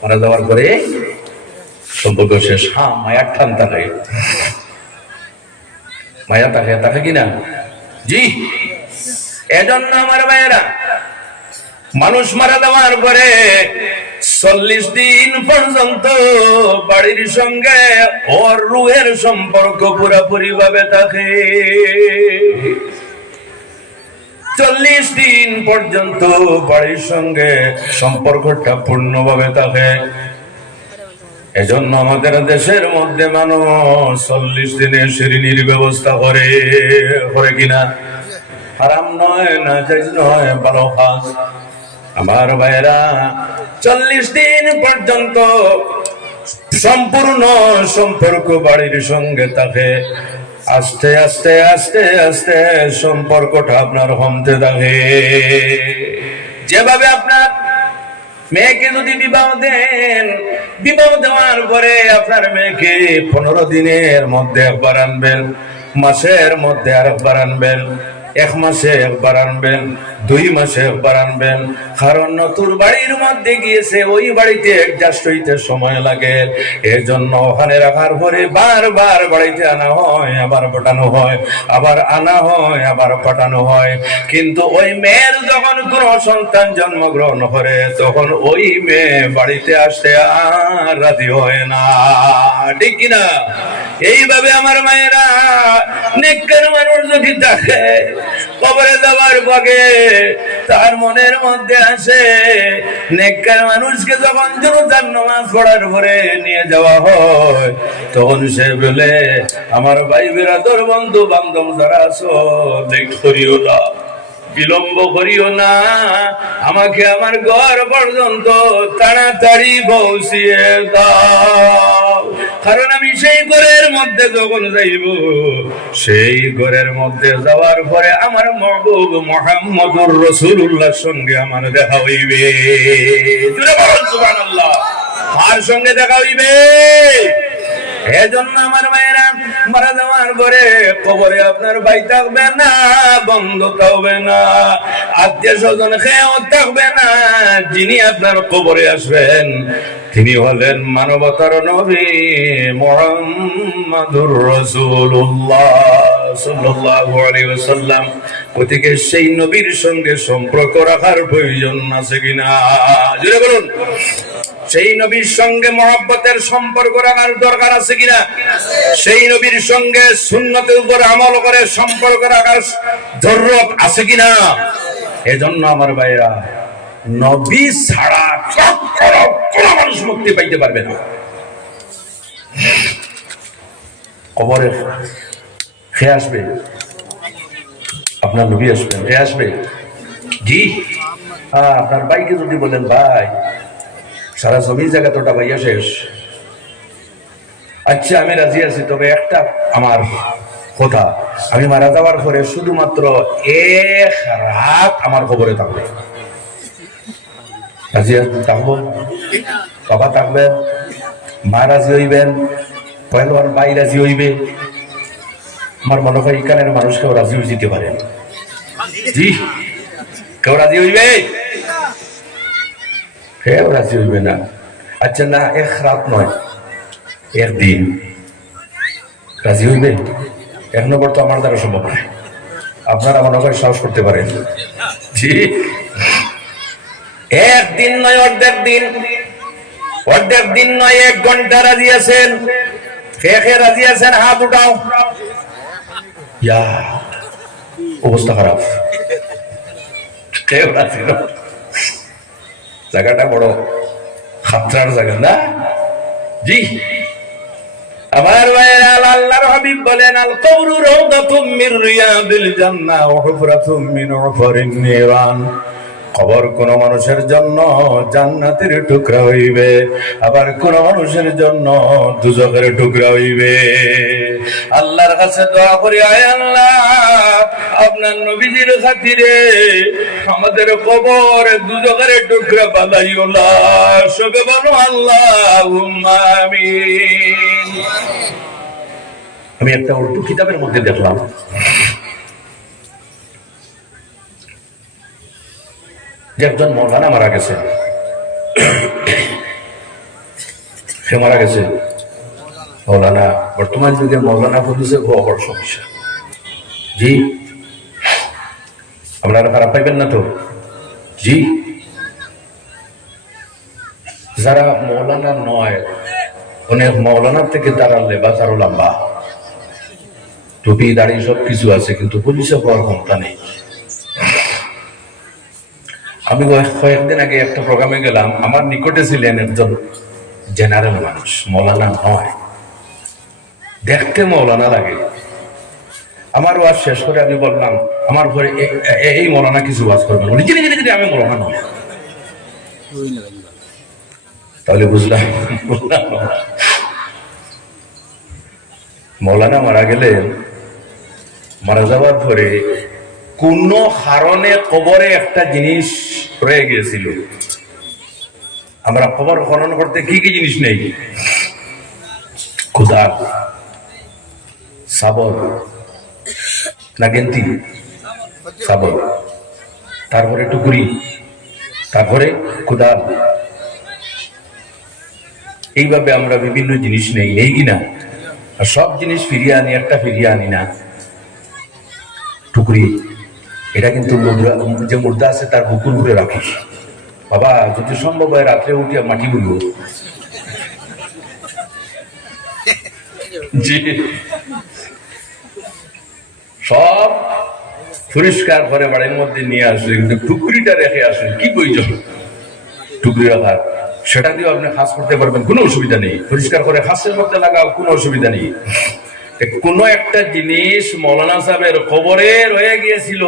মারা যাওয়ার পরে সম্পর্ক শেষ। হ্যাঁ, মায়ার ঠান থাকে, মায়া থাকে, থাকে কিনা? জি। এজন্য আমার ভাইয়েরা, মানুষ মারা যাওয়ার পরে 40 দিন পর্যন্ত বাড়ির সঙ্গে ওর রুহের সম্পর্ক পুরাপুরি ভাবে থাকে। 40 দিন পর্যন্ত বাড়ির সঙ্গে সম্পর্কটা পূর্ণভাবে থাকে। এজন্য আমাদের দেশের মধ্যে মানুষ 40 দিনের শিরিনির ব্যবস্থা করে, করে কিনা? হারাম নয়, না জায়েজ নয়, ভালো কাজ। আমার ভাইরা, 40 দিন পর্যন্ত সম্পূর্ণ সম্পর্ক বাড়ির সঙ্গে থাকে। আস্তে আস্তে আস্তে আস্তে সম্পর্কটা আপনার কমতে থাকে। যেভাবে আপনার মেয়েকে যদি বিবাহ দেন, বিবাহ দেওয়ার পরে আপনার মেয়েকে 15 দিনের মধ্যে একবার আনবেন, মাসের মধ্যে আরেকবার আনবেন, 1 মাসে একবার আনবেন, 2 মাসে একবার আনবেন। কারণ নতুন বাড়ির মধ্যে গিয়েছে, ওই বাড়িতে অ্যাডজাস্ট হইতে সময় লাগে। এর জন্য ওখানে রাখার পরে বারবার বাড়িতে আনা হয়, আবার পাঠানো হয়, আবার আনা হয়, আবার পাঠানো হয়। কিন্তু ওই মেয়ের যখন কোন সন্তান জন্মগ্রহণ করে, তখন ওই মেয়ে বাড়িতে আসতে আর রাজি হয় না, ঠিক কিনা? এইভাবে আমার মায়েরা, নেককার মানুষ যদি থাকে, কবরে যাওয়ার পরে তার মনের মধ্যে আসে, নেককার মানুষকে যখন জুমার নামাজ পড়ার পরে নিয়ে যাওয়া হয়, তখন সে বলে, আমার ভাই বিরাদর বন্ধু বান্ধব যারা আছো, দেখ করিও না, বিলম্ব করিও না, আমাকে আমার ঘর পর্যন্ত তাড়াতাড়ি পৌঁছিয়ে দাও। কারণ আমি সেই ঘরের মধ্যে যখন যাইব, সেই ঘরের মধ্যে যাওয়ার পরে আমার মাহবুব মুহাম্মদুর রাসূলুল্লাহর সঙ্গে আমার দেখা হইবে। সুবহানাল্লাহ। কার সঙ্গে দেখা হইবে? এজন্য আমার ভাইয়েরা, মারা যাওয়ার পরে কবরে আপনার ভাই থাকবে না, বন্ধু থাকবে না, আত্মীয় স্বজন খেয়েও থাকবে না। যিনি আপনার কবরে আসবেন, তিনি হলেন মানবতার নবী মুহাম্মদুর রাসূলুল্লাহ সাল্লাল্লাহু আলাইহি ওয়াসাল্লাম। ওদিকে সেই নবীর সঙ্গে সম্পর্ক রাখার প্রয়োজন আছে কিনা? জোরে বলুন। সেই নবীর সঙ্গে মহব্বতের সম্পর্ক রাখার দরকার আছে কিনা? সেই নবীর সঙ্গে সুন্নতের উপর আমল করে সম্পর্ক রাখার জরুরত আছে কিনা? এজন্য আমার ভাইরা, নবী ছাড়া কোন মানুষ মুক্তি পাইতে পারবে না। কবরে খেয়ে আসবে, আপনার নবী আসবেন, খেয়ে আসবে। জি। আপনার ভাইকে যদি বলেন, ভাই সারা জমির জায়গা তোটা ভাইয়া শেষ, আচ্ছা আমি রাজি আছি, তবে একটা আমার কথা, আমি মারা যাওয়ার পরে শুধুমাত্র 1 রাত আমার খবরে থাকবে। রাজি থাকবো? বাবা থাকবেন, মা রাজি হইবেন, পয়লার ভাই রাজি হইবে। আমার মনে হয় এখানের মানুষ কেউ রাজি হয়ে যেতে পারেন। জি, কেউ রাজি হইবে? কেউ রাজি হইবে না। আচ্ছা না, 1 রাত নয়, 1 দিন রাজি হইবে? 1 নম্বর তো আমার দ্বারা সম্ভব নয়, আপনারা মনে করে সাহস করতে পারেন। জি। 1 দিন নয়, অর্ধেক দিন, অর্ধেক দিন নয়, 1 ঘন্টা রাজি আছেন? কে কে রাজি আছেন? হাত উঠাও। ইয়া, অবস্থা খারাপ, কেউ রাজি না। জায়গাটা বড় খাতরার জায়গা না? জি। আমার ভাইরা, আল্লাহর হাবিব বলেন, আল কবরু রাউদাতুম মির রিয়াদিল জান্নাহ ওয়া হুফরাতুম মিন হুফারিন নিরান। কবর কোন মানুষের জন্য জান্নাতের টুকরা হইবে, আবার কোন মানুষের জন্য দুজকের টুকরা হইবে। আল্লাহর কাছে দোয়া করি, আয় আল্লাহ, আপনার নবীজির খাতিরে আমাদের কবর দুজকের টুকরা বানাইও না। সবে বলো আল্লাহুম্মা আমিন। আমি একটা উর্দু কিতাবের মধ্যে দেখলাম, যে একজন মৌলানা মারা গেছে, সে মারা গেছে মৌলানা, বর্তমান যুগে মৌলানা পুলিশে বড় সমস্যা। জি, আপনারা খারাপ পাইবেন না তো? জি, যারা মৌলানা নয়, অনেক মৌলানার থেকে তারা লেবাস আরো লম্বা, টুপি দাড়ি সব কিছু আছে, কিন্তু পুলিশে হওয়ার ক্ষমতা নেই। আমি কয়েকদিন আগে একটা প্রোগ্রামে গেলাম, আমার নিকটে ছিলেন একজন জেনারেল মানুষ, মৌলানা নয়, দেখতে মৌলানা লাগে। আমার ওয়াজ শেষ করে আমি বললাম, আমার ঘরে এই মৌলানা কিছু ওয়াজ করবেন? উনি জিনি জিনি আমি মৌলানা নয়। তাহলে বুঝলাম মৌলানা মারা গেলে, মারা যাওয়ার পরে কোন কারণে কবরে একটা জিনিস রয়ে গিয়েছিল। আমরা কবর খনন করতে কি কি জিনিস নেই? কোদাল, শাবল না গেন্তি, শাবল, তারপরে টুকুরি, তারপরে কোদাল। এইভাবে আমরা বিভিন্ন জিনিস নেই, নেই কিনা? আর সব জিনিস ফিরিয়ে আনি, একটা ফিরিয়ে আনি না। টুকরি, এটা কিন্তু যে মুর্দা আছে তার বুকুর উপরে রাখিস বাবা, যদি সম্ভব হয় রাত্রে উঠিয়া মাটি বলবো। জি, সব পরিষ্কার করে বাড়ির মধ্যে নিয়ে আসবে, কিন্তু টুকরিটা রেখে আসুন। কি প্রয়োজন টুকরি রাখার? সেটা দিয়েও আপনি খাস করতে পারবেন, কোনো অসুবিধা নেই। পরিষ্কার করে খাসের মধ্যে লাগাও, কোনো অসুবিধা নেই। কোন একটা জিনিস মৌলানা সাহেবের খবরে রয়ে গিয়েছিল,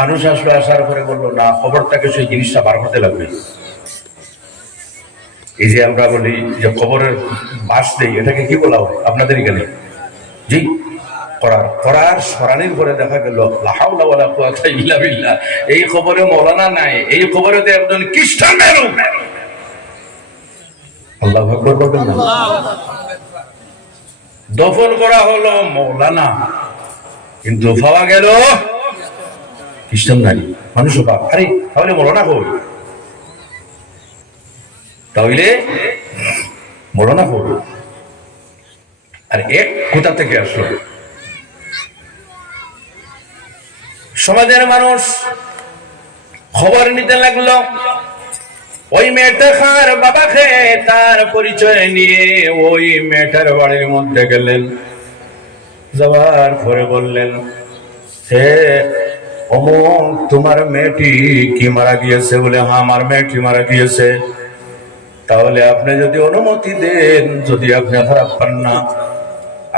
মানুষ আসলো, আসার পরে বললো না, খবরটাকে সেই জিনিসটা বার করতে লাগবে। এই যে আমরা বলি যে খবরের বাস দেই, এটাকে কি বলা হয় আপনাদের এখানে? জি, করার সরানির পরে দেখা গেল লা হাওলা ওয়ালা কুওয়াতা ইল্লা বিল্লাহ, এই খবরে মৌলানা নাই, এই খবরে তো একজন খ্রিস্টান বেরো। আল্লাহু আকবার বলবেন না? দফন করা হলো মৌলানা, কিন্তু পাওয়া গেল খ্রিস্টান নারী। মানুষ আরে তাহলে মৌলানা হই, তাহলে মৌলানা হই। আর এক কোথা থেকে আসলো? সমাজের মানুষ খবর নিতে লাগলো। ওই মেয়েটা খার বাবাকে তার পরিচয় নিয়ে ওই মেয়েটার বাড়ির মধ্যে গেলেন। যাওয়ার পরে বললেন, হে অমুক, তোমার মেয়েটি কি মারা গিয়েছে? বলে, হ্যাঁ, আমার মেয়েটি মারা গিয়েছে। তাহলে আপনি যদি অনুমতি দেন, যদি আপনি খারাপ পান না,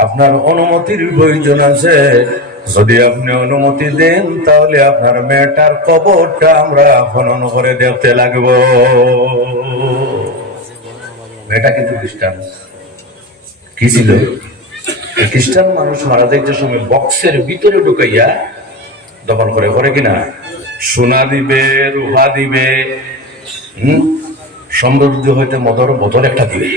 আপনার অনুমতির প্রয়োজন আছে। যদি আপনি অনুমতি দেন, তাহলে আপনার মেয়েটার কবরটা আমরা খনন করে দেখতে লাগবো। মেয়েটা কিন্তু খ্রিস্টান। কি ছিল? খ্রিস্টান মানুষ মারা যাইতে সময় বক্সের ভিতরে ঢুকাইয়া দখল করে, করে কিনা? সোনা দিবে, রূপা দিবে, সমৃদ্ধ হইতে মদর বোতল একটা দিবে।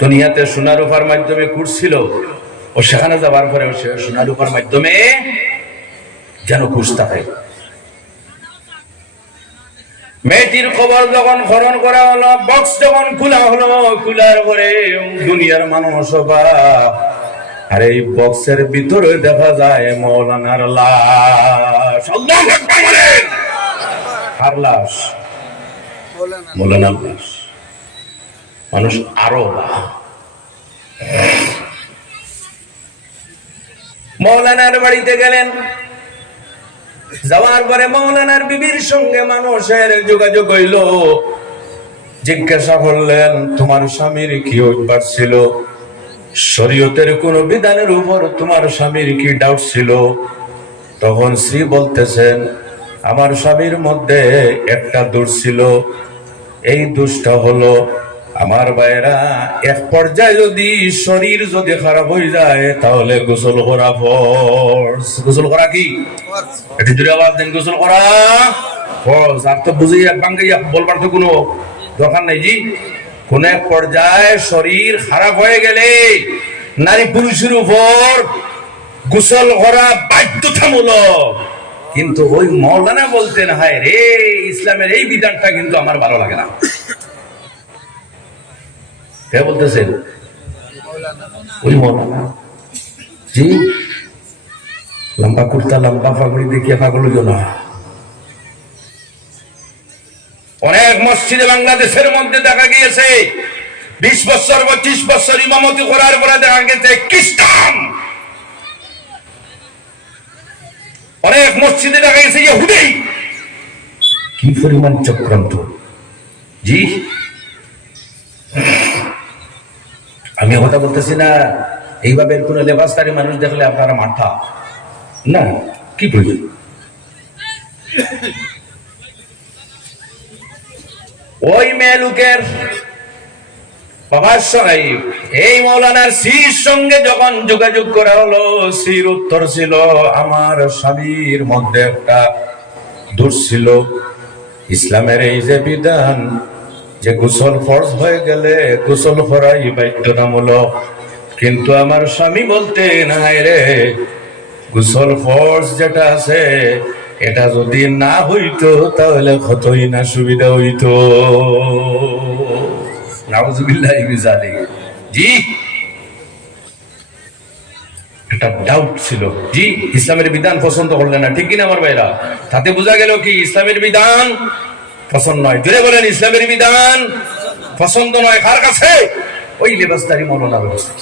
দুনিয়াতে সোনা রূপার মাধ্যমে ঘুরছিল, ও সেখানে যাবার পরে সোনা রূপার মাধ্যমে যেন খুঁজতে হয়। মেয়েটির খবর যখন খনন করা হলো, বক্স যখন খোলা হলো, খোলার পরে দুনিয়ার মানুষ আর এই বক্সের ভিতরে দেখা যায় মৌলানার লাশ। আর লাশ, মৌলানার লাশ। মানুষ আরো মৌলানার বাড়িতে গেলেন। যাওয়ার পরে মৌলানার বিবির সঙ্গে মানুষের যোগাযোগ হইল। জিজ্ঞাসা করলেন, তোমার স্বামীর কি অভ্যাস ছিল? শরীয়তের কোন বিধানের উপর তোমার স্বামীর কি ডাউট ছিল? তখন স্ত্রী বলতেছেন, আমার স্বামীর মধ্যে একটা দোষ ছিল। এই দোষটা হলো, আমার ভাইরা, এক পর্যায়ে যদি শরীর যদি খারাপ হয়ে যায়, তাহলে গোসল করা ফরজ। গোসল করা কি? একটু জোরে আওয়াজ দেন। গোসল করা ফরজ। আর তো বুঝিয়া বাঙ্গাইয়া বলবার তো কোনো দরকার নাই। জি, কোন এক পর্যায়ে শরীর খারাপ হয়ে গেলে নারী পুরুষের উপর গোসল করা বাধ্যতামূলক। কিন্তু ওই মৌলানা বলতেন, হায় রে, ইসলামের এই বিধানটা কিন্তু আমার ভালো লাগে না। কে বলতেছেন? ওই মৌলানা। জি, লম্বা কুর্তা, লম্বা পাগড়ি দেখিয়ে পাগল হইল না। অনেক মসজিদে বাংলাদেশের মধ্যে দেখা গিয়েছে 20 বছর 25 বছর ইমামতি করার পরে দেখা গেছে খ্রিস্টান। অনেক মসজিদে দেখা গেছে ইহুদি। কি পরিমাণ চক্রান্ত! জি, আমি কথা বলতেছি না এইভাবে কোন লেবাসদারি মানুষ দেখলে আপনারা মাথা না, কি প্রয়োজন? ওই মেয়ে লোকের বাবার সঙ্গে এই মৌলানার স্ত্রীর সঙ্গে যখন যোগাযোগ করা হলো, স্ত্রীর উত্তর ছিল, আমার স্বামীর মধ্যে একটা দোষ ছিল। ইসলামের এই যে বিধান যে গোসল ফরজ হয়ে গেলে গোসল করাই বাধ্যতামূলক, কিন্তু আমার স্বামী বলতে নাই রে, গোসল ফরজ যেটা আছে এটা যদি না হইতো তাহলে কতই না সুবিধা হইতো। নাউজুবিল্লাহি মিন যালিক। জি, একটা ডাউট ছিল। জি, ইসলামের বিধান পছন্দ করলেন না, ঠিক কিনা আমার ভাইরা? তাতে বোঝা গেল কি ইসলামের বিধান পছন্দ নয়। জোরে বলেন, ইসলামের বিধান পছন্দ নয় কার কাছে? ওই লেবাসদারি মৌলানার কাছে।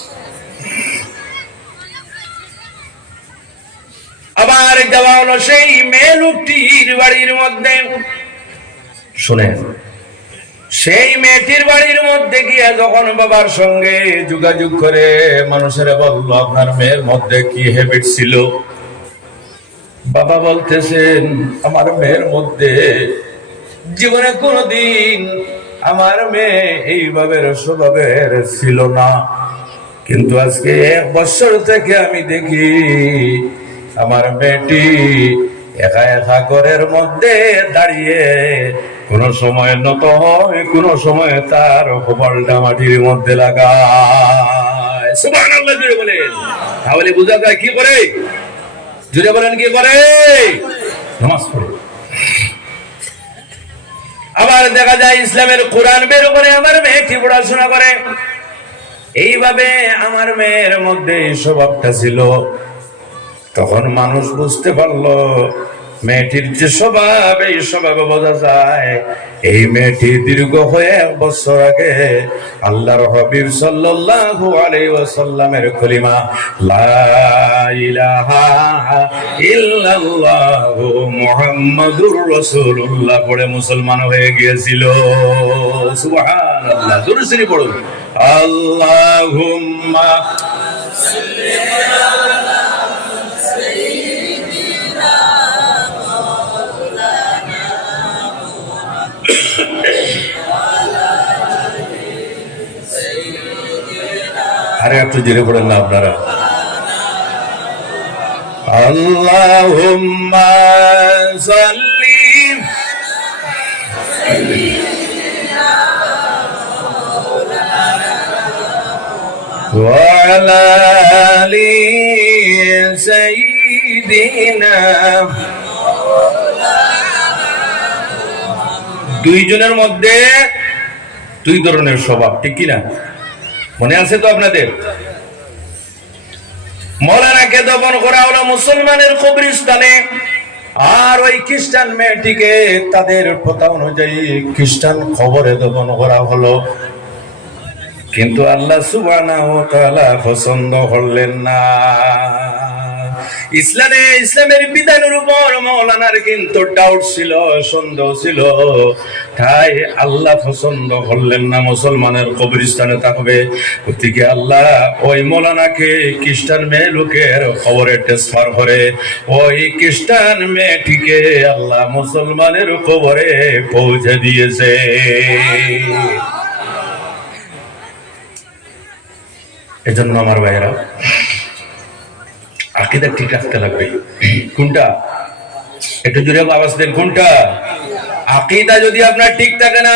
আবার যাওয়া হলো সেই মেয়ে লোকটির বাড়ির মধ্যে। শুনেন, সেই মেয়েটির বাড়ির মধ্যে গিয়ে যখন বাবার সঙ্গে যোগাযোগ করে মানুষেরা বলল, আপনার মেয়ের মধ্যে কি হ্যাবিট ছিল? বাবা বলতেছেন, আমার মেয়ের মধ্যে জীবনে কোনদিন আমার মেয়ে এইভাবে স্বভাবের ছিল না, কিন্তু আজকে 1 বছর থেকে আমি দেখি আমার মেয়েটি একা একা ঘরের মধ্যে দাঁড়িয়ে কোন সময় নত হয়, কোন সময় তার কপালটা মাটির মধ্যে লাগায়। সুবহানাল্লাহ জুড়ে বলেন। তাহলে বোঝা যায় কি করে? জুড়ে বলেন, কি করে? নামাজ পড়ে। আবার দেখা যায় ইসলামের কোরআন বের করে আমার মেয়েটি পড়াশোনা করে। এইভাবে আমার মেয়ের মধ্যে এই স্বভাবটা ছিল। তখন মানুষ বুঝতে পারলো মেয়েটির যে স্বভাব, এই স্বভাবে বোঝা যায় এই মেয়েটি দীর্ঘ হয়ে 1 বছর আগে আল্লাহর হাবিব সাল্লাল্লাহু আলাইহি ওয়াসাল্লামের কলিমা লা ইলাহা ইল্লাল্লাহু মুহাম্মাদুর রাসূলুল্লাহ পড়ে মুসলমান হয়ে গিয়েছিল। সুবহানাল্লাহ। জোরে জোরে পড়ুন, আল্লাহুম্মা সাল্লি আলা আরে একটু জোরে পড়েন না আপনারা। আল্লাহুম্মা সাল্লি ওয়া আলা আলি সাইয়্যিদিনা। দুইজনের মধ্যে 2 ধরনের স্বভাব, ঠিক কিনা? মনে আছে তো আপনাদের? মৌলানাকে দফন করা হলো মুসলমানের কবরস্থানে, আর ওই খ্রিস্টান মেয়েটিকে তাদের প্রথা অনুযায়ী খ্রিস্টান কবরে দফন করা হলো। কিন্তু আল্লাহ সুবহানাহু ওয়া তাআলা পছন্দ করলেন না। ইসলামের বিধানের উপর মৌলানার কিন্তু ডাউট ছিল, সন্দেহ ছিল, তাই আল্লাহ পছন্দ করলেন না মুসলমানের কবরস্থানে থাকবে। ওদিকে আল্লাহ ওই মৌলানাকে খ্রিস্টান মেয়ে লোকের খবরে ট্রান্সফার করে ওই খ্রিস্টান মেয়েটিকে আল্লাহ মুসলমানের কবরে পৌঁছে দিয়েছে। এজন্য আমার ভাইয়েরা, আকীদা ঠিক রাখতে লাগবে। কোনটা? একটু জোরে আওয়াজ দেন, কোনটা? আকীদা যদি আপনার ঠিক থাকে না,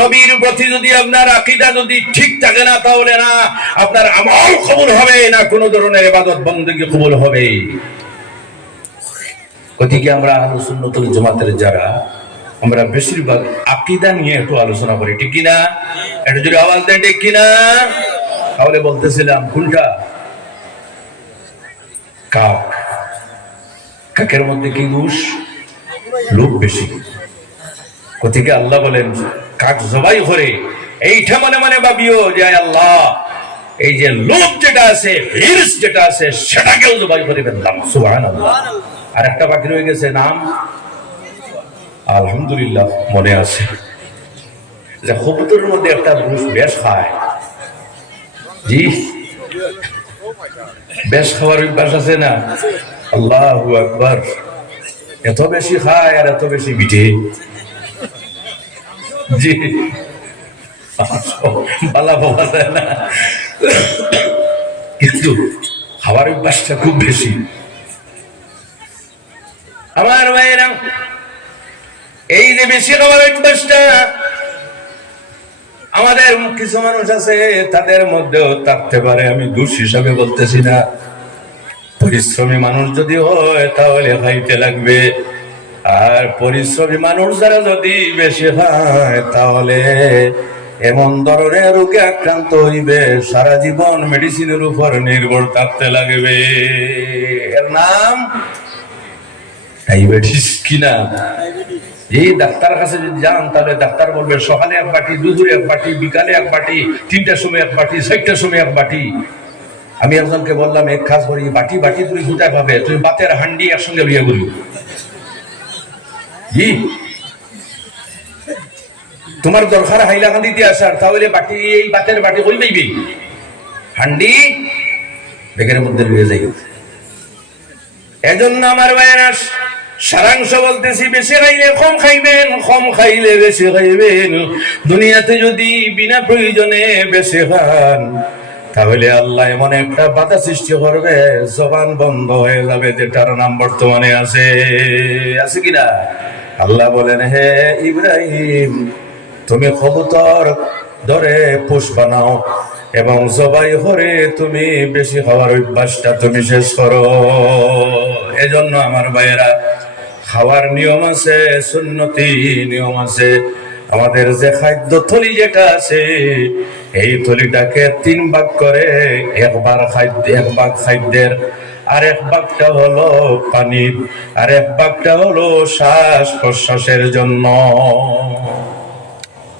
নবীর প্রতি যদি আপনার আকীদা যদি ঠিক থাকে না, তাহলে না আপনার আমল কবুল হবে, না কোন ধরনের ইবাদত বندگی কবুল হবে। ওদিকে আমরা আহলে সুন্নাতুল জামাতের যারা আমরা বেশিরভাগ আকীদা নিয়ে একটু আলোচনা করি, ঠিক কিনা? একটু যদি আওয়াজ দেন ঠিক কিনা? তাহলে বলতেছিলাম কোনটা? কাক। কাকের মধ্যে কি দোষ? লোভ বেশি। কোথেকে আল্লাহ বলেন কাক জবাই করে এইটা মনে মনে ভাবিও যে আল্লাহ এই যে লোভ যেটা আছে, হিরস যেটা আছে সেটাকেও জবাই করে ফেললাম। সুবহানাল্লাহ। আর একটা বাকি রয়ে গেছে নাম, আলহামদুলিল্লাহ মনে আছে, যে কবুতরের মধ্যে একটা দোষ বেশ খায়। জি, বেশ খাওয়ার অভ্যাস আছে না? আল্লাহু আকবার। এত বেশি খায় আর এত বেশি বিটে। জি, পালা পাওয়া যায় না, কিন্তু খাওয়ার অভ্যাসটা খুব বেশি। আমার ভাইয়েরা, এই যে বেশি খাওয়ার অভ্যাসটা আমাদের কিছু মানুষ আছে তাদের মধ্যেও থাকতে পারে, আমি দোষ হিসাবে বলতেছি না। পরিশ্রমী মানুষ যদি হয় তাহলে খাইতে লাগবে, আর পরিশ্রমী মানুষ যারা যদি বেশি খায় তাহলে এমন ধরনের রোগে আক্রান্ত হইবে সারা জীবন মেডিসিনের উপর নির্ভর থাকতে লাগবে। এর নাম ডায়াবেটিস। কিনা? এই ডাক্তার কাছে যদি যান তাহলে ডাক্তার বলবে সকালে এক বাটি, দুপুরে এক বাটি, বিকালে এক বাটি, 3টার সময় এক বাটি, 6টার সময় এক বাটি। আমি একজনকে বললাম এক কাজ করি, বাটি বাটি তুমি কোথায় পাবে? তুমি বাতের হান্ডি একসঙ্গে লইয়া বলি। জি, তোমার দরকার হাইলাকান্দিতে আসার, তাহলে বাটি, এই বাতের বাটি কই পাইবে? হান্ডি বেগের মধ্যে লইয়া যাই। এজন্য আমার ভাইয়েরা সারাংশ বলতেছি, বেশি খাইলে কম খাইবেন, কম খাইলে বেশি খাইবেন। দুনিয়াতে যদি বিনা প্রয়োজনে বেশি খান তাহলে আল্লাহ এমন একটা বাধা সৃষ্টি করবে, জবান বন্ধ হয়ে যাবে, যেটার নাম বর্তমানে আছে কিনা? আল্লাহ বলেন, হে ইব্রাহিম, তুমি কবুতর ধরে পোষ বানাও এবং জবাই করে তুমি বেশি খাওয়ার অভ্যাসটা তুমি শেষ করো। এজন্য আমার ভাইয়েরা, খাওয়ার নিয়ম আছে, সুন্নতি নিয়ম আছে। আমাদের যে খাদ্য থলি যেটা আছে, এই থলিটাকে 3 ভাগ করে, এক ভাগ খাদ্যের, আর এক ভাগটা হলো পানির, আর এক ভাগটা হলো শ্বাস প্রশ্বাসের জন্য।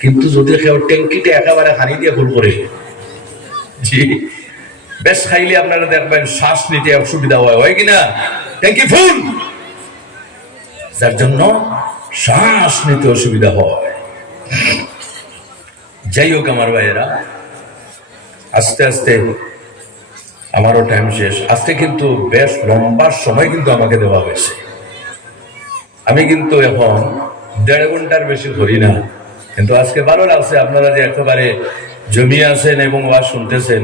কিন্তু যদি কেউ ট্যাঙ্কিতে একেবারে হানি দিয়ে ফুল করে, জি, বেশ খাইলে আপনারা দেখবেন শ্বাস নিতে অসুবিধা হয় কিনা? ট্যাঙ্কি ফুল, যার জন্য শ্বাস নিতে অসুবিধা হয়। যাই হোক আমার ভাইয়েরা, আস্তে আস্তে আমারও টাইম শেষ। আজকে কিন্তু বেশ লম্বা সময় কিন্তু আমাকে দেওয়া হয়েছে। আমি কিন্তু এখন 1.5 ঘন্টার বেশি করি না, কিন্তু আজকে ভালো লাগছে আপনারা যে একেবারে জমিয়ে আছেন এবং ওয়াজ শুনতেছেন।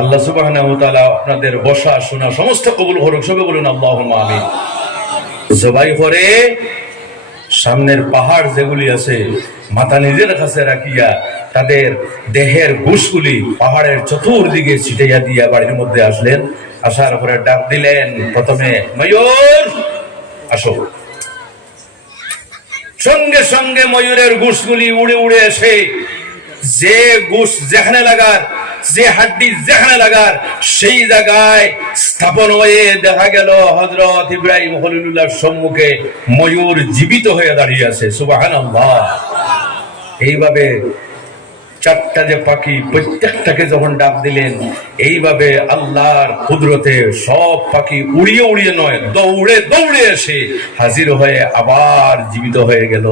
আল্লাহ সুবহানাহু ওয়া তাআলা আপনাদের বসা শোনা সমস্ত কবুল করুক। সবাই বলুন আল্লাহুম্মা আমিন। জবাই করে সামনের পাহাড় যেগুলি আছে মাথা নিজের কাছে রাখিয়া তাদের দেহের ঘুষগুলি পাহাড়ের চতুর্দিকে ছিটাইয়া দিয়া বাড়ির মধ্যে আসলেন। আসার পরে ডাক দিলেন, প্রথমে ময়ূর আসো। সঙ্গে সঙ্গে ময়ূরের ঘুষগুলি উড়ে উড়ে এসে যে ঘুষ যেখানে লাগার, যে হাড্ডি যেখানে লাগার, সেই জায়গায় স্থাপন হয়ে দেখা গেল হযরত ইব্রাহিম খলিলুল্লাহর সম্মুখে ময়ূর জীবিত হয়ে দাঁড়িয়ে আছে। সুবহানাল্লাহ। এইভাবে 4টা যে পাখি, প্রত্যেকটাকে যখন ডাক দিলেন, এইভাবে আল্লাহর কুদরতে সব পাখি উড়িয়ে উড়িয়ে নয়, দৌড়ে দৌড়ে এসে হাজির হয়ে আবার জীবিত হয়ে গেল।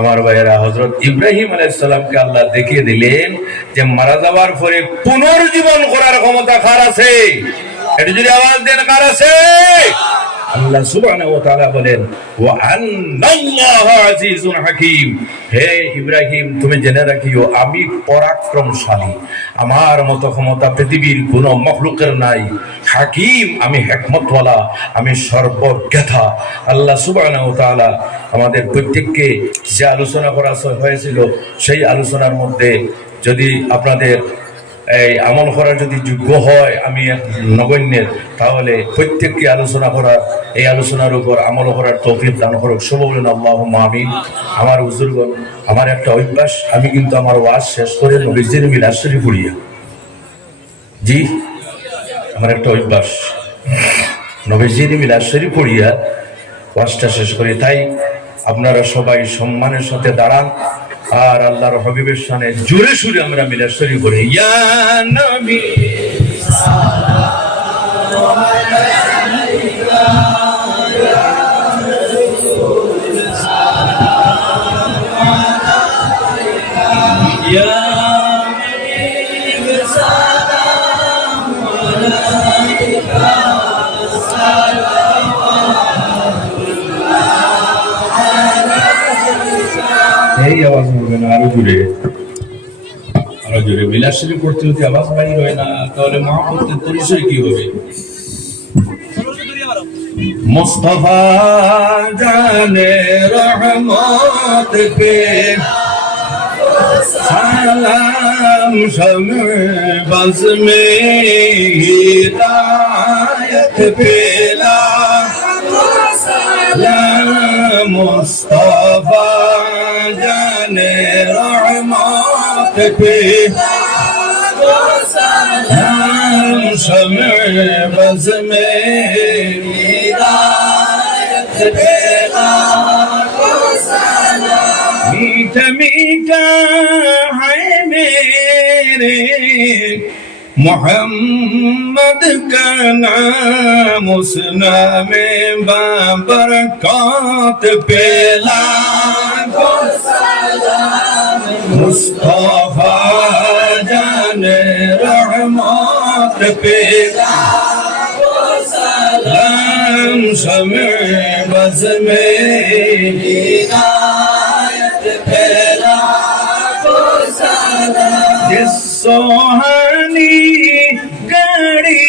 আমার ভাইয়েরা, হযরত ইব্রাহিম আলাইহিস সালামকে আল্লাহ দেখিয়ে দিলেন যে মারা যাওয়ার পরে পুনর্জীবন করার ক্ষমতা কার আছে? এটা যদি আওয়াজ দেন, কার আছে? আল্লাহ সুবহানাহু ওয়া তাআলা বলেন, ওয়া আন্নাল্লাহা আজিজুন হাকীম। হে ইব্রাহিম, তুমি জেনে রাখিও আমি পরাক্রমশালী, আমার মতো ক্ষমতা পৃথিবীর কোনো মাখলুকের নাই। হাকীম, আমি হিকমতওয়ালা, আমি সর্বজ্ঞাতা। আল্লাহ সুবহানাহু ওয়া তাআলা আমাদের প্রত্যেককে যে আলোচনা করা হয়েছিল সেই আলোচনার মধ্যে যদি আপনাদের এই আমল করার যদি যোগ্য হয় আমি নগণ্যের, তাহলে প্রত্যেককে আলোচনা করা, এই আলোচনার উপর আমল করার তৌফিক দান করুক। সব বলেন আল্লাহুম্মা আমিন। আমার হুজুরগণ, আমার একটা অভ্যাস, আমি কিন্তু আমার ওয়াজ শেষ করে নবীজির মিলাদ শরীফ পড়িয়া, জি আমার একটা অভ্যাস, নবীজির মিলাদ শরীফ পড়িয়া ওয়াজটা শেষ করি। তাই আপনারা সবাই সম্মানের সাথে দাঁড়ান আর আল্লাহর হাবিবের শানে জোরে সুরে আমরা মিলাদ শরীফ পড়ি। ইয়া নবী সালাম আলাইকা ইয়া রাসূল সালাম আলাইকা ইয়া হাবিব সালাম আলাইকা এই আওয়াজ হবে না, আরো জোরে, আরো জোরে। মিলাদ শরীফ পড়তে যদি আওয়াজ বাইর হয় না, তাহলে মহব্বতের পরিচয় কি হবে? মুস্তাফা জানে রহমত পে সালাম শমে বজ মে হিদায়ত পেলা মুস্তাফা জানে রহমত পে সালাম শমে বজ মে হিদায়ত পেলা मीठा मीठा है मेरे मोहम्मद का नाम, उस नाम बाबरकत पे लाखों सलाम। मुस्तफा जाने रहमत पे लाखों सलाम, शमे बज़ में हिदायत पे लाखों सलाम। जिस सुहानी घड़ी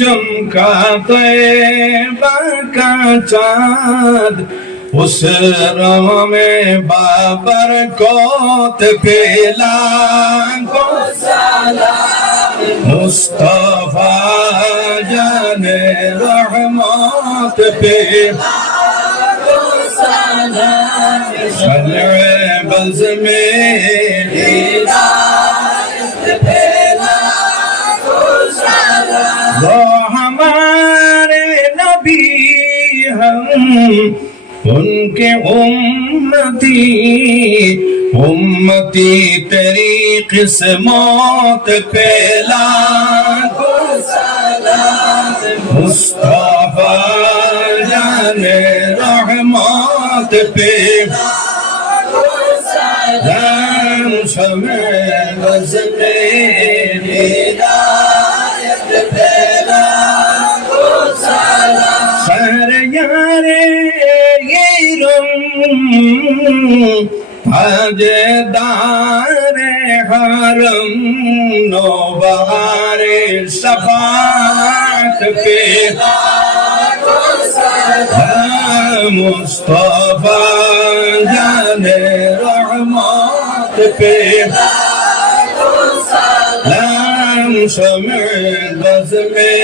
चमका तैबा का चाँद, उस रंग में बाबरकत पे लाखों सलाम। मुस्तफा जाने रहमत पे लाखों सलाम, शमए बज़ में हिदायत पे लाखों सलाम। वो हमारे नबी हम उनके उम्मती, उम्मती तेरी किस्मत पे लाखों सलाम। मुस्तफा जाने रहमत पे लाखों सलाम, शमे बज़ में हिदायत पे लाखों सलाम। शहर यारे ताजेदारे हरम नौबहारे शफाअत पे लाखों सलाम। मुस्तफा जाने रहमत पे लाखों सलाम, शमे बज़ में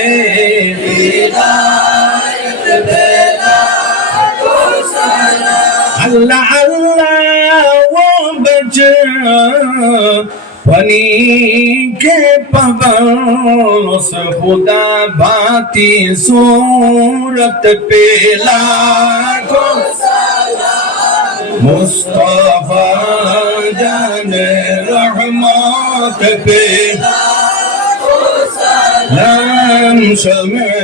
हिदायत पे लाखों सलाम। अल्लाह अल्लाह वो बजा पनी के पवस, खुदा भाती सूरत पे लाखों सलाम। मुस्तफा जाने रहमत पे लाखों सलाम, शमे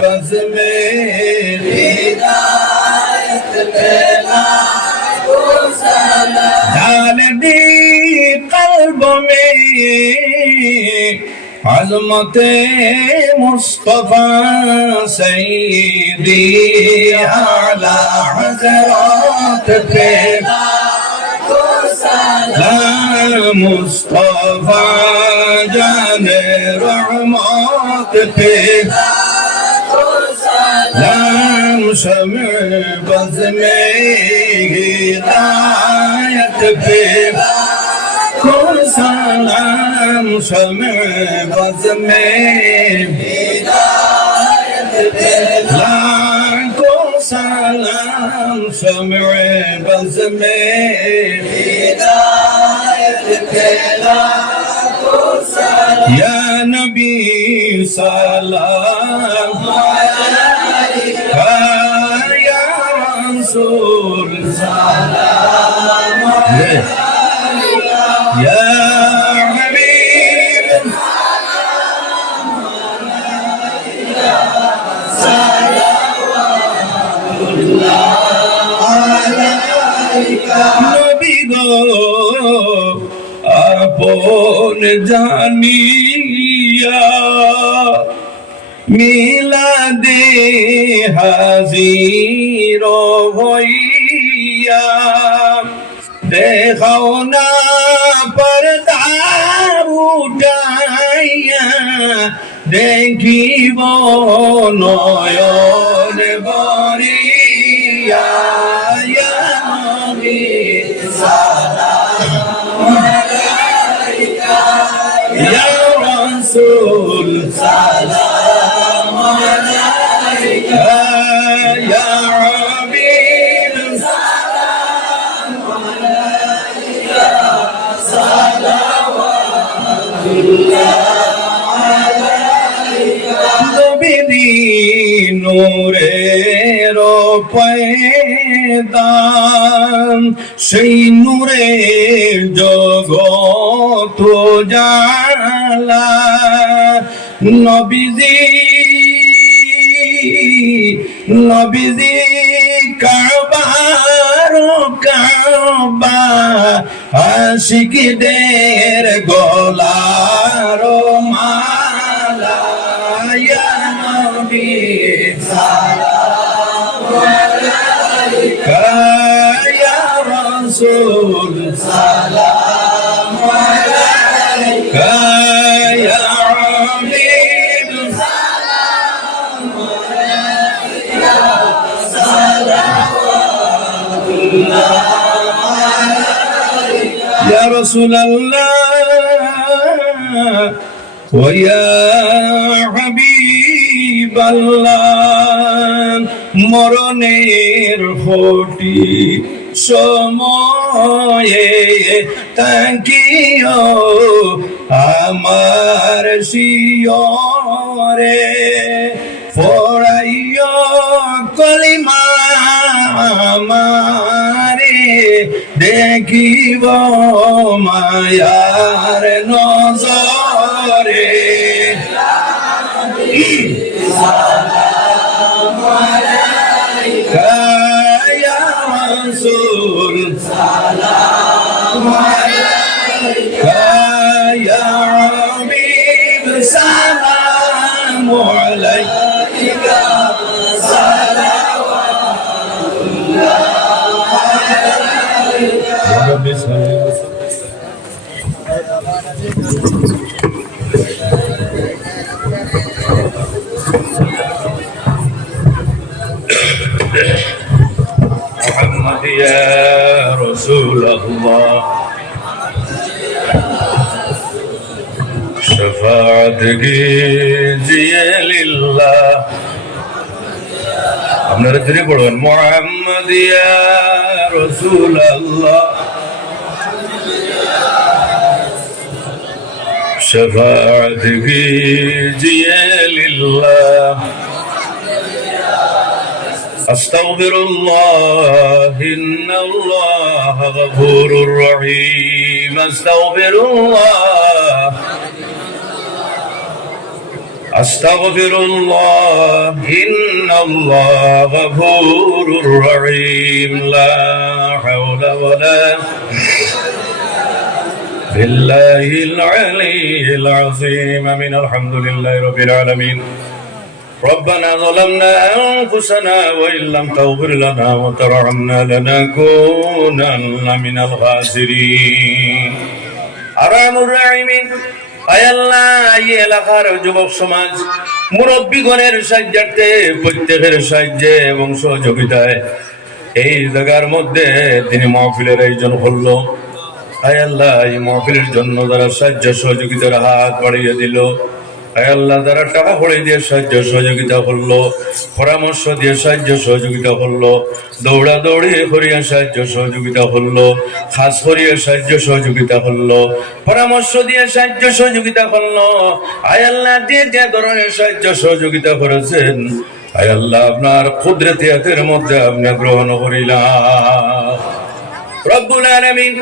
बज़ में हिदायत पे लाखों सलाम। डाल दी कल्ब में अज़मते मुस्तफा सय्यदी आला हज़रत पे लाखों सलाम। मुस्तफा जाने रहमत पे लाखों सलाम, शमे बज़ में हिदायत पे लाखों सलाम। शम्अ बज़ में लाखों सलाम शम्अ बज़ में या नबी सलाम या रसूल सलाम या हबीब नबी गो আপন জানিয়া মিলাদে হাজির হইয়া দেখাও না পর্দা উঠাইয়া দেখিব নয়ন ভরিয়া ইয়া নবী Ya Rasul salam alaika ya Habib salam alaika salawatullah alaika Nabi নূরের পয়দা সেই নূরের জগৎ জালা নবীজি কাবার কাবা আশিকদের গলার মালা ইয়া নবী সালাম আলাইকা ইয়া রাসূল সালাম আলাইকা ইয়া হাবিব সালাম আলাইকা সালাওয়াতুল্লাহ আলাইকা ইয়া রাসূলুল্লাহ ওয়া ইয়া হাবিবাল্লাহ মরণের ফটি সময়ে তাকিও আমার শিয়রে ফরাইও কলিমা আমারে দেখিব মায়ার নজরে সালাম আলাইকা ইয়া রাসূল সালাম আলাইকা ইয়া হাবিব সালাম আলাইকা সালাওয়াতুল্লাহ আলাইকা ইয়া রাব্বি محمد يا رسول الله شفاعتك جي لله আপনারা ধরে পড়ুন محمد يا رسول الله شفاعتك جي لله أستغفر الله إن الله غفور رحيم أستغفر الله إن الله غفور رحيم لا حول ولا بالله العلي العظيم من الحمد لله رب العالمين ربنا ظلمنا أنفسنا وإن لم تغفر لنا وترحمنا لنكونن من الخاسرين أرحم الراحمين আয় আল্লাহ এই এলাকার যুবক সমাজ মুরব্বীগণের সাহায্যার্থে প্রত্যেকের সাহায্যে এবং সহযোগিতায় এই জায়গার মধ্যে তিনি মাহফিলের আয়োজন করলো আয় আল্লাহ এই মাহফিলের জন্য যারা সাহায্য সহযোগিতার হাত বাড়িয়ে দিল, আয় আল্লাহ যারা টাকা পড়ে দিয়ে সাহায্য সহযোগিতা করলো, পরামর্শ দিয়ে সাহায্য সহযোগিতা করলো, দৌড়া দৌড়ি করিয়া সাহায্য সহযোগিতা করলো, খাস করিয়া সাহায্য সহযোগিতা করলো, পরামর্শ দিয়ে সাহায্য সহযোগিতা করলো, আয় আল্লাহ যে যে ধরনের সাহায্য সহযোগিতা করেছেন আয় আল্লাহ আপনার কুদরতি হাতের মধ্যে আপনি গ্রহণ করিলাম রব্বুল আলামিন।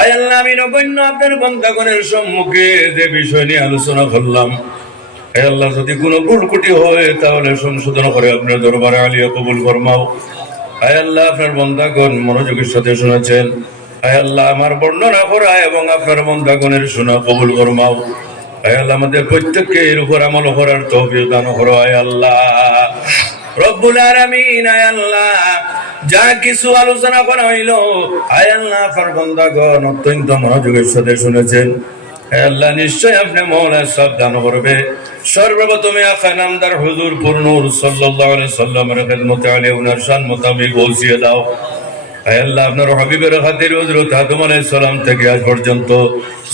আয় আল্লাহ আমি নগণ্য আপনার বান্দাগণের সম্মুখে যে বিষয় নিয়ে আলোচনা করলাম, আয় আল্লাহ যদি কোনো ভুল ত্রুটি হয় তাহলে সংশোধন করে আপনার দরবারে আলিয়া কবুল ফরমাও। আয় আল্লাহ আপনার বান্দাগণ মনোযোগের সাথে শুনেছেন, আয় আল্লাহ আমার বর্ণনা করা এবং আপনার বান্দাগণের শোনা কবুল ফরমাও। আয় আল্লাহ আমাদের প্রত্যেককে এর উপর আমল করার তৌফিক দান করো আয় আল্লাহ রব্বুল আলামিন। আয় আল্লাহ যা কিছু আলোচনা করা হইল আয় আল্লাহ আপনার বান্দাগণ অত্যন্ত মনোযোগের সাথে শুনেছেন, আয় আল্লাহ নিশ্চয় আপনি মওলা সব দান করবে। সর্বপ্রথমে আকা নামদার হুজুর পুরনুর সাল্লাল্লাহু আলাইহি সাল্লামের খিদমতে আলী উনার শান মোতাবেক পৌঁছিয়ে দাও। আয় আল্লাহ আপনার হাবিবের খাতির হযরত আদম আলাইহিস সালাম থেকে আজ পর্যন্ত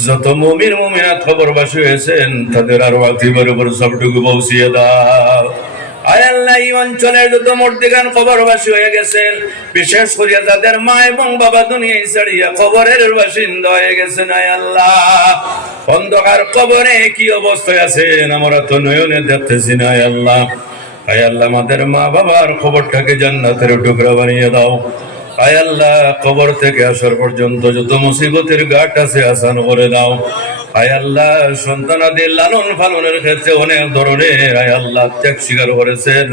যত মুমিন মুমিনাত খবরবাসী হয়েছেন তাদের আর ওয়াজিবের উপর সবটুকু পৌঁছিয়ে দাও। আয় আল্লাহ এই অঞ্চলের যত মুর্দিগান কবরবাসী হয়ে গেছেন, বিশেষ করে যাদের মা এবং বাবা দুনিয়ায় ছাড়িয়া কবরের বাসিন্দা হয়ে গেছেন, আয় আল্লাহ অন্ধকার কবরে কি অবস্থায় আছেন আমরা তো নয়নে দেখতেছি না। আয় আল্লাহ, আয় আল্লাহ আমাদের মা বাবার খবরটাকে জান্নাতের টুকরা বানিয়ে দাও। আয় আল্লাহ কবর থেকে আসার পর্যন্ত যত মুসিবতের ঘাট আছে আসান করে দাও। আয় আল্লাহ সন্তানাদের লালন পালনের ক্ষেত্রে অনেক ধরনের আয় আল্লাহ ত্যাগ স্বীকার করেছেন।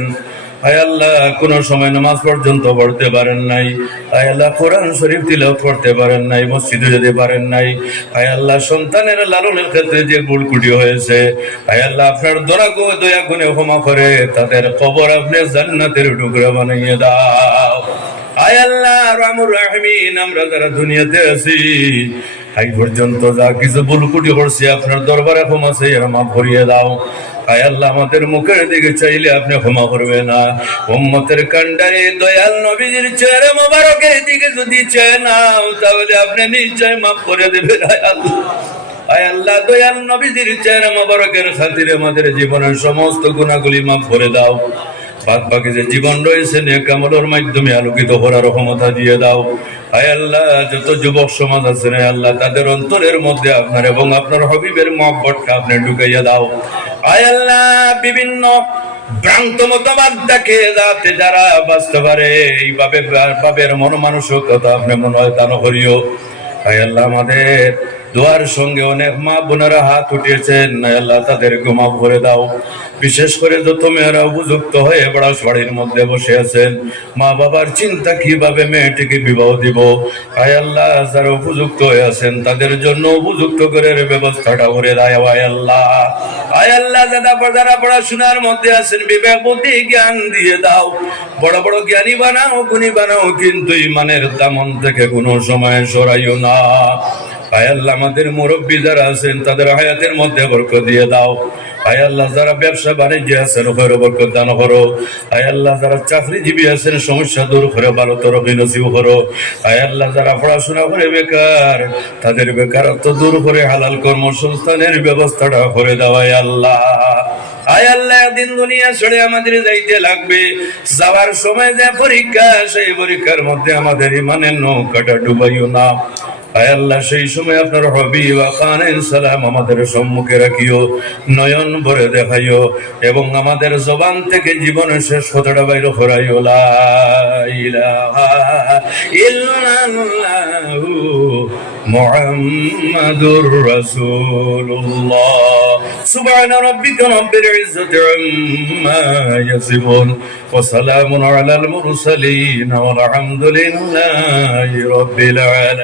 আয় আল্লাহ কোন সময় নামাজ পর্যন্ত পড়তে পারেন নাই, আয় আল্লাহ কোরআন শরীফ তিলাওয়াত করতে পারেন নাই, মসজিদে যেতে পারেন নাই। আয় আল্লাহ সন্তানের লালনের ক্ষেত্রে যে ভুল ত্রুটি হয়েছে আয় আল্লাহ আপনার দয়া গুণে ক্ষমা করে তাদের কবর আপনি জান্নাতের টুকরা বানিয়ে দাও। আয় আল্লাহ রাহমুর রাহিমিন, আমরা যারা দুনিয়াতে আছি আজ পর্যন্ত যা কিছু ভুল ত্রুটি করছি আপনার দরবারে ক্ষমা চাই আর মাফ করিয়ে দাও। আয় আল্লাহ আমাদের মুখের দিকে চাইলে আপনি ক্ষমা করবে না, উম্মতের কান্ডারে দয়াল নবীজির চেহারা মোবারকের দিকে যদি চেয়ে নাও তাহলে আপনি নিশ্চয় মাফ করে দেবেন। আয় আল্লাহ, আয় আল্লাহ দয়াল নবীজির চেহারা মোবারকের খাতিরে আমাদের জীবনের সমস্ত গুনাহগুলি মাফ করে দাও। বাদ বাকি যে জীবন রয়েছে নেক আমলের মাধ্যমে আলোকিত করার ক্ষমতা দিয়ে দাও। আয় আল্লাহ যত যুবক সমাজ আছে আয় আল্লাহ তাদের অন্তরের মধ্যে আপনার এবং আপনার হাবিবের মহব্বতটা আপনি ঢুকাইয়া দাও। আয় আল্লাহ বিভিন্ন ভ্রান্ত মতবাদটাকে যাতে যারা বাঁচতে পারে এইভাবে বাবের মন মানসিকতা আপনি মনে হয় দান করিও। আয় আল্লাহ আমাদের দোয়ার সঙ্গে অনেক মা বোনেরা হাত উঠিয়েছেন, আয় আল্লাহ তাদেরকে মাফ করে দাও। বিশেষ করে যত মেয়েরা উপযুক্ত হয়ে বাড়ির মধ্যে বসে আছেন, মা বাবার চিন্তা কিভাবে মেয়েটিকে বিবাহ দিব, আয় আল্লাহ যারা উপযুক্ত হয়ে আছেন তাদের জন্য উপযুক্ত করে ব্যবস্থাটা করে দেয়। আয় আল্লাহ, আয় আল্লাহ যারা পড়াশোনার মধ্যে আছেন বিবেক বুদ্ধি জ্ঞান দিয়ে দাও, বড় বড় জ্ঞানী বানাও গুণী বানাও, কিন্তু ইমানের দামন থেকে কোনো সময় সরাইও না। আয় আল্লাহ আমাদের মুরব্বী যারা আছেন তাদের হায়াতের মধ্যে বরকত দিয়ে দাও। আয় আল্লাহ যারা ব্যবসা বাণিজ্য আছেন ওখানে বরকত দান করো। আয় আল্লাহ যারা চাকরিজীবী আছেন সমস্যা দূর করে ভালো তরফি নসিব করো। আয় আল্লাহ যারা পড়াশোনা করে বেকার তাদের বেকারত্ব দূর করে হালাল কর্মসংস্থানের ব্যবস্থাটা করে দাও। আয় আল্লাহ, আয় আল্লাহ একদিন দুনিয়া ছেড়ে আমাদের যাইতে লাগবে, যাওয়ার সময় যে পরীক্ষা সেই পরীক্ষার মধ্যে আমাদের ইমানের নৌকাটা ডুবাইও না। আয় আল্লাহ সেই সময় আপনার হাবিব আকাইন সালাম আমাদের সম্মুখে রাখিও, নয়ন ভরে দেখাইও এবং আমাদের জবান থেকে জীবনের শেষ কথাটা বাইর করাইও, লা ইলাহা ইল্লাল্লাহু মুহাম্মাদুর রাসূলুল্লাহ। সুবহান রাব্বিকা রাব্বিল ইজ্জাতি আম্মা ইয়াসিফুন ওয়া সালামুন আলাল মুরসালিন ওয়া আলহামদুলিল্লাহি রাব্বিল আলামিন।